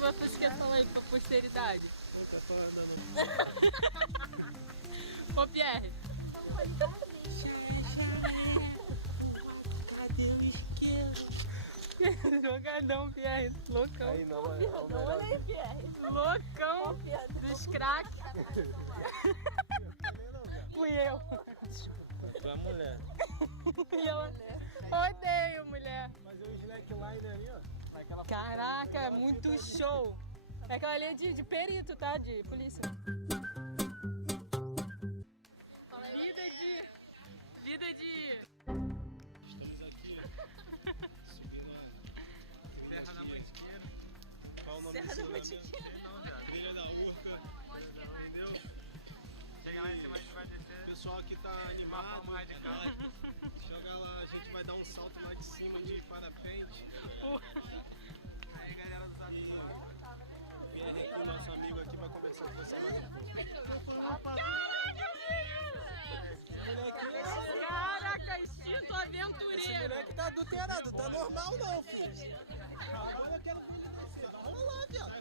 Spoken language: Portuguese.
você quer falar aí pra posteridade? Não quer falar nada não. Ô Pierre. Cadê o isqueiro? Jogadão, Pierre. Loucão. Aí não, é o melhor. Olha aí, Pierre. Loucão dos craques. Fui eu. Pra mulher. E eu odeio mulher. Fazer um slackline ali, ó. Caraca, muito show. É aquela ali de perito, tá? De polícia. Vida de... Estamos aqui subindo a Serra da Mantiqueira. Qual o nome Serra da desse Mantiqueira. Trilha da Urca. Entendeu? Chega lá em cima, a gente vai descer. O pessoal aqui tá animado. Chega lá, a gente vai dar um salto lá de cima de parapente. Aí, galera dos amigos. Vem aqui o nosso amigo aqui vai conversar com você mais um pouco. Caraca, instinto aventureiro. Moleque tá adulterado, tá normal não, filho. Agora eu quero ver ele descer. Vamos lá, viado.